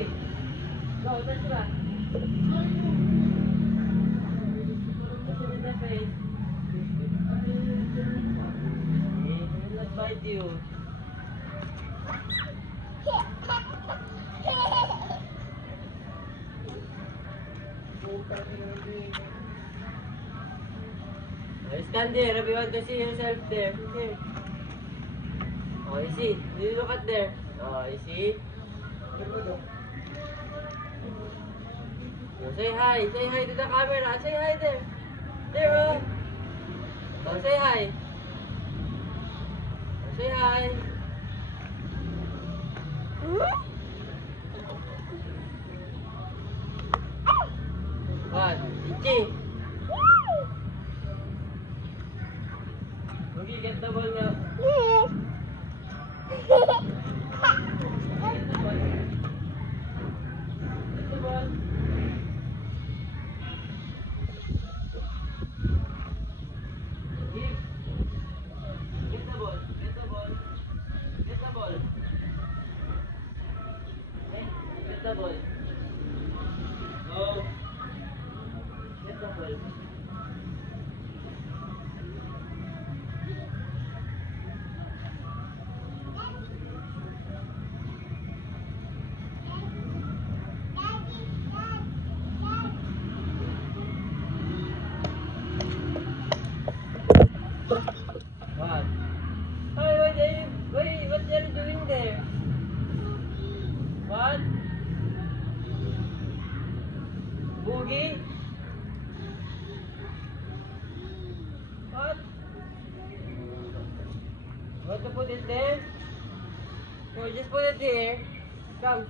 it. Go, touch ba? Touch it in the face. He will not bite you. Stand there if you want to see yourself there. Here. Oh, you see? You look at there. Oh, you see? Oh, say hi. Say hi to the camera. Say hi there. There, oh. Oh, say hi. Oh, say hi. What? Itchy. Okay, get the ball now. Get the ball. Get the ball. Give. Get the ball. Get the ball. Get the ball. Hey, get the ball. Go. Get the ball. What? Wait, what are you doing there? What? Boogie? What? Want to put it there? No, just put it here. Come.